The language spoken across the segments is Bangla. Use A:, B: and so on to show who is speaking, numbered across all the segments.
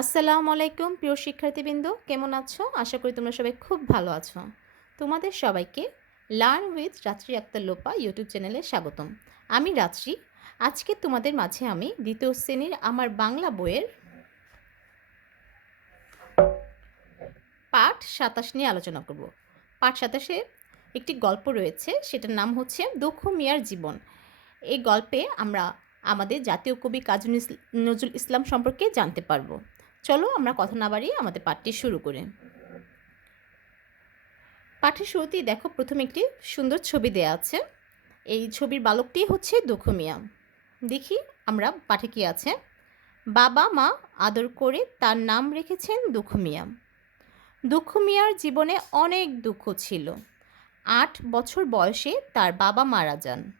A: আসসালামু আলাইকুম, প্রিয় শিক্ষার্থীবৃন্দ। কেমন আছো? আশা করি তোমরা সবাই খুব ভালো আছো। তোমাদের সবাইকে লার্ন উইথ রাত্রি আক্তার লোপা ইউটিউব চ্যানেলে স্বাগতম। আমি রাত্রি। আজকে তোমাদের মাঝে আমি দ্বিতীয় শ্রেণির আমার বাংলা বইয়ের পাঠ সাতাশ নিয়ে আলোচনা করব। পাঠ সাতাশে একটি গল্প রয়েছে, সেটার নাম হচ্ছে দুঃখ মিয়ার জীবন। এই গল্পে আমরা আমাদের জাতীয় কবি কাজী নজরুল ইসলাম সম্পর্কে জানতে পারব। চলো আমরা কথা না বাড়িয়ে আমাদের পাঠটি শুরু করে। পাঠের শুরুতেই দেখো প্রথমে একটি সুন্দর ছবি দেয়া আছে। এই ছবির বালকটি হচ্ছে দুঃখ মিয়া। দেখি আমরা পাঠে কি আছে। বাবা মা আদর করে তার নাম রেখেছেন দুঃখ মিয়া। দুঃখ মিয়ার জীবনে অনেক দুঃখ ছিল। আট বছর বয়সে তার বাবা মারা যান।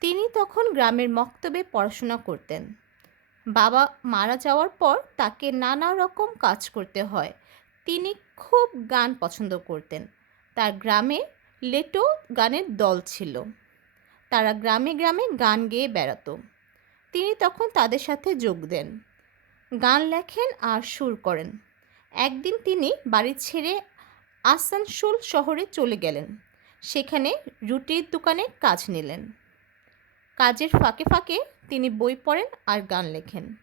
A: তিনি তখন গ্রামের মক্তবে পড়াশোনা করতেন। বাবা মারা যাওয়ার পর তাকে নানা রকম কাজ করতে হয়। তিনি খুব গান পছন্দ করতেন। তার গ্রামে লেটো গানের দল ছিল। তারা গ্রামে গ্রামে গান গেয়ে বেড়াতো। তিনি তখন তাদের সাথে যোগ দেন। গান লেখেন আর সুর করেন। একদিন তিনি বাড়ি ছেড়ে আসানসোল শহরে চলে গেলেন। সেখানে রুটির দোকানে কাজ নিলেন। কাজের ফাঁকে ফাঁকে তিনি বই পড়েন আর গান লেখেন।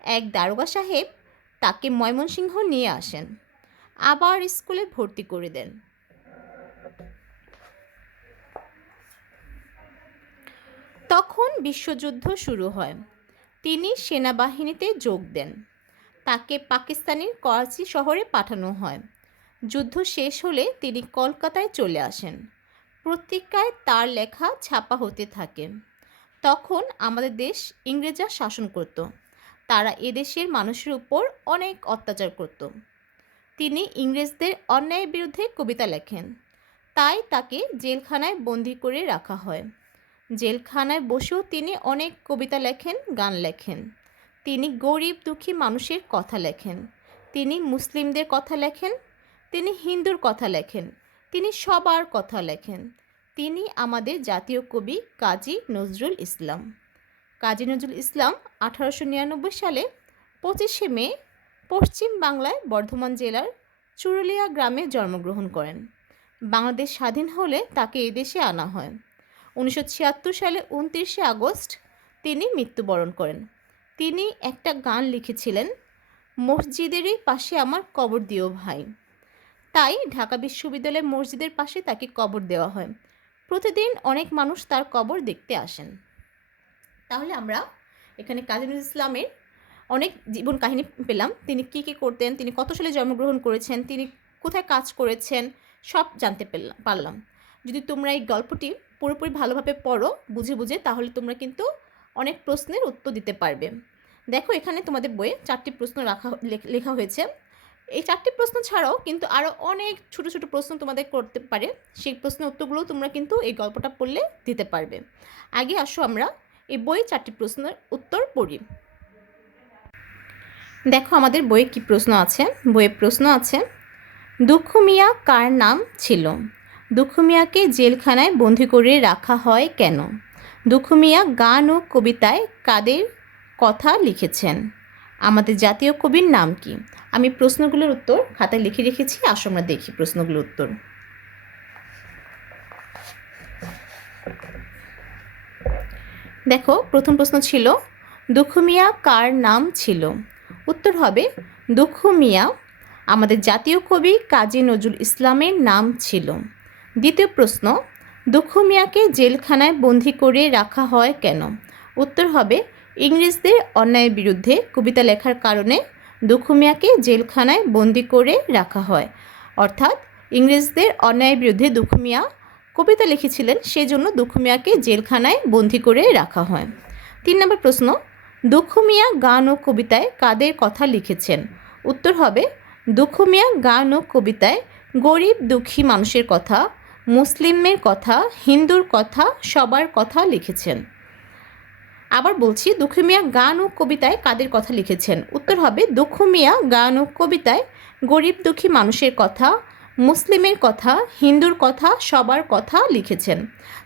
A: এক দারোগা সাহেব তাকে ময়মনসিংহ নিয়ে আসেন। আবার স্কুলে ভর্তি করে দেন। তখন বিশ্বযুদ্ধ শুরু হয়। তিনি সেনাবাহিনীতে যোগ দেন। তাকে পাকিস্তানের করাচি শহরে পাঠানো হয়। যুদ্ধ শেষ হলে তিনি কলকাতায় চলে আসেন। পত্রিকায় তার লেখা ছাপা হতে থাকে। তখন আমাদের দেশ ইংরেজরা শাসন করত। তারা এদেশের মানুষের উপর অনেক অত্যাচার করত। তিনি ইংরেজদের অন্যায়ের বিরুদ্ধে কবিতা লেখেন। তাই তাকে জেলখানায় বন্দি করে রাখা হয়। জেলখানায় বসেও তিনি অনেক কবিতা লেখেন, গান লেখেন। তিনি গরিব দুঃখী মানুষের কথা লেখেন। তিনি মুসলিমদের কথা লেখেন। তিনি হিন্দুর কথা লেখেন। তিনি সবার কথা লেখেন। তিনি আমাদের জাতীয় কবি কাজী নজরুল ইসলাম। কাজী নজরুল ইসলাম আঠারোশো নিরানব্বই সালে পঁচিশে মে পশ্চিম বাংলায় বর্ধমান জেলার চুরুলিয়া গ্রামে জন্মগ্রহণ করেন। বাংলাদেশ স্বাধীন হলে তাকে এদেশে আনা হয়। উনিশশো ছিয়াত্তর সালে উনত্রিশে আগস্ট তিনি মৃত্যুবরণ করেন। তিনি একটা গান লিখেছিলেন, মসজিদেরই পাশে আমার কবর দিও ভাই। তাই ঢাকা বিশ্ববিদ্যালয় মসজিদের পাশে তাকে কবর দেওয়া হয়। প্রতিদিন অনেক মানুষ তার কবর দেখতে আসেন। তাহলে আমরা এখানে কাজী ইসলামের অনেক জীবন কাহিনী পেলাম। তিনি কী কী করতেন, তিনি কত সালে জন্মগ্রহণ করেছেন, তিনি কোথায় কাজ করেছেন, সব জানতে পেলাম পারলাম। যদি তোমরা এই গল্পটি পুরোপুরি ভালোভাবে পড়ো, বুঝে বুঝে, তাহলে তোমরা কিন্তু অনেক প্রশ্নের উত্তর দিতে পারবে। দেখো এখানে তোমাদের বইয়ে চারটি প্রশ্ন রাখা লেখা হয়েছে। এই চারটি প্রশ্ন ছাড়াও কিন্তু আরও অনেক ছোট ছোট প্রশ্ন তোমাদের করতে পারে। সেই প্রশ্নের উত্তরগুলো তোমরা কিন্তু এই গল্পটা পড়লে দিতে পারবে। আগে আসো আমরা এই বইয়ে চারটি প্রশ্নের উত্তর পড়ি। দেখো আমাদের বইয়ে কি প্রশ্ন আছে? বইয়ে প্রশ্ন আছে দুঃখ মিয়া কার নাম ছিল? দুঃখ মিয়াকে জেলখানায় বন্দি করে রাখা হয় কেন? দুঃখ মিয়া গান ও কবিতায় কাদের কথা লিখেছেন? আমাদের জাতীয় কবির নাম কি? আমি প্রশ্নগুলোর উত্তর খাতায় লিখে রেখেছি, আসো আমরা দেখি প্রশ্নগুলোর উত্তর। দেখো, প্রথম প্রশ্ন ছিল, দুঃখ মিয়া কার নাম ছিল? উত্তর হবে, দুঃখ মিয়া আমাদের জাতীয় কবি কাজী নজরুল ইসলামের নাম ছিল। দ্বিতীয় প্রশ্ন, দুঃখ মিয়াকে জেলখানায় বন্দি করে রাখা হয় কেন? উত্তর হবে ইংরেজদের অন্যায়ের বিরুদ্ধে কবিতা লেখার কারণে দুঃখ মিয়াকে জেলখানায় বন্দি করে রাখা হয়। অর্থাৎ ইংরেজদের অন্যায়ের বিরুদ্ধে দুঃখ মিয়া কবিতা লিখেছিলেন, সেজন্য দুঃখ মিয়াকে জেলখানায় বন্দি করে রাখা হয়। তিন নম্বর প্রশ্ন দুঃখ মিয়া গান ও কবিতায় কাদের কথা লিখেছেন? উত্তর হবে দুঃখ মিয়া গান ও কবিতায় গরিব দুঃখী মানুষের কথা, মুসলিমের কথা, হিন্দুর কথা, সবার কথা লিখেছেন। আবার বলছি, দুঃখ মিয়া গান ও কবিতায় কাদের কথা লিখেছেন? উত্তর হবে, দুঃখ মিয়া গান ও কবিতায় গরিব দুঃখী মানুষের কথা, মুসলিমের কথা, হিন্দুর কথা, সবার কথা লিখেছেন।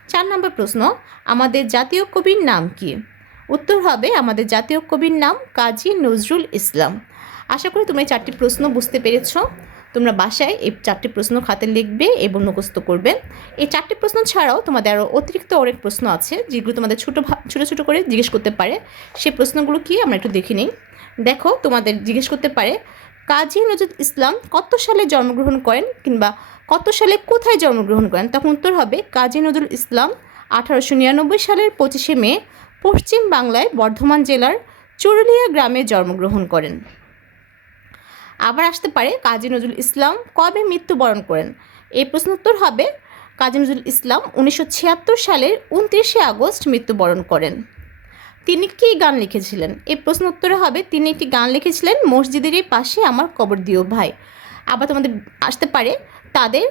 A: চার নম্বর প্রশ্ন, আমাদের জাতীয় কবির নাম কি? উত্তর হবে, আমাদের জাতীয় কবির নাম কাজী নজরুল ইসলাম। আশা করি তুমি চারটি প্রশ্ন বুঝতে পেরেছ। তোমরা বাসায় এই চারটি প্রশ্ন খাতে লিখবে এবং মুখস্থ করবে। এই চারটি প্রশ্ন ছাড়াও তোমাদের আরও অতিরিক্ত অনেক প্রশ্ন আছে, যেগুলো তোমাদের ছোটো ছোটো ছোটো করে জিজ্ঞেস করতে পারে। সেই প্রশ্নগুলো কি আমরা একটু দেখে নিই। দেখো, তোমাদের জিজ্ঞেস করতে পারে, কাজী নজরুল ইসলাম কত সালে জন্মগ্রহণ করেন কিংবা কত সালে কোথায় জন্মগ্রহণ করেন? তখন উত্তর হবে, কাজী নজরুল ইসলাম আঠারোশো নিরানব্বই সালের পঁচিশে মে পশ্চিম বাংলায় বর্ধমান জেলার চুরুলিয়া গ্রামে জন্মগ্রহণ করেন। আবার আসতে পারে কাজী নজরুল ইসলাম কবে মৃত্যুবরণ করেন? এই প্রশ্ন উত্তর হবে, কাজী নজরুল ইসলাম উনিশশো ছিয়াত্তর সালের উনত্রিশে আগস্ট মৃত্যুবরণ করেন। তিনি কী গান লিখেছিলেন? এই প্রশ্ন উত্তরে হবে, তিনি একটি গান লিখেছিলেন, মসজিদের এই পাশে আমার কবর দিও ভাই। আবার তোমাদের আসতে পারে, তাদের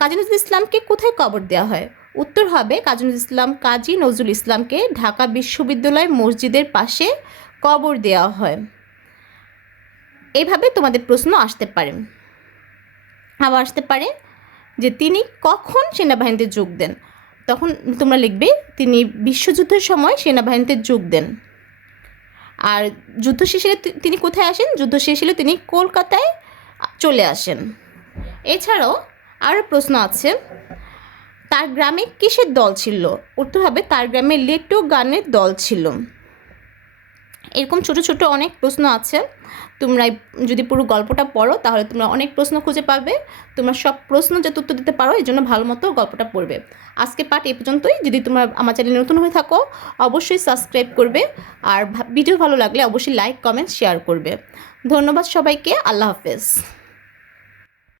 A: কাজী নজরুল ইসলামকে কোথায় কবর দেওয়া হয়? উত্তর হবে, কাজী নজরুল ইসলাম, কাজী নজরুল ইসলামকে ঢাকা বিশ্ববিদ্যালয় মসজিদের পাশে কবর দেওয়া হয়। এইভাবে তোমাদের প্রশ্ন আসতে পারে। আবার আসতে পারে যে তিনি কখন সেনাবাহিনীতে যোগ দেন? তখন তোমরা লিখবে, তিনি বিশ্বযুদ্ধের সময় সেনাবাহিনীতে যোগ দেন। আর যুদ্ধ শেষে তিনি কোথায় আসেন? যুদ্ধ শেষ হলে তিনি কলকাতায় চলে আসেন। এছাড়াও আরও প্রশ্ন আছে, তার গ্রামে কিসের দল ছিল? উত্তর হবে, তার গ্রামে লেটো গানের দল ছিল। এরকম ছোট ছোট অনেক প্রশ্ন আছে। তোমরা যদি পুরো গল্পটা পড়ো, তাহলে তোমরা অনেক প্রশ্ন খুঁজে পাবে। তোমরা সব প্রশ্ন যাতে উত্তর দিতে পারো, এই জন্য ভালো মতো গল্পটা পড়বে। আজকে পাঠ এ পর্যন্তই। যদি তোমরা আমার চ্যানেলে নতুন হয়ে থাকো, অবশ্যই সাবস্ক্রাইব করবে। আর ভিডিও ভালো লাগলে অবশ্যই লাইক, কমেন্ট, শেয়ার করবে। ধন্যবাদ সবাইকে। আল্লাহ হাফেজ।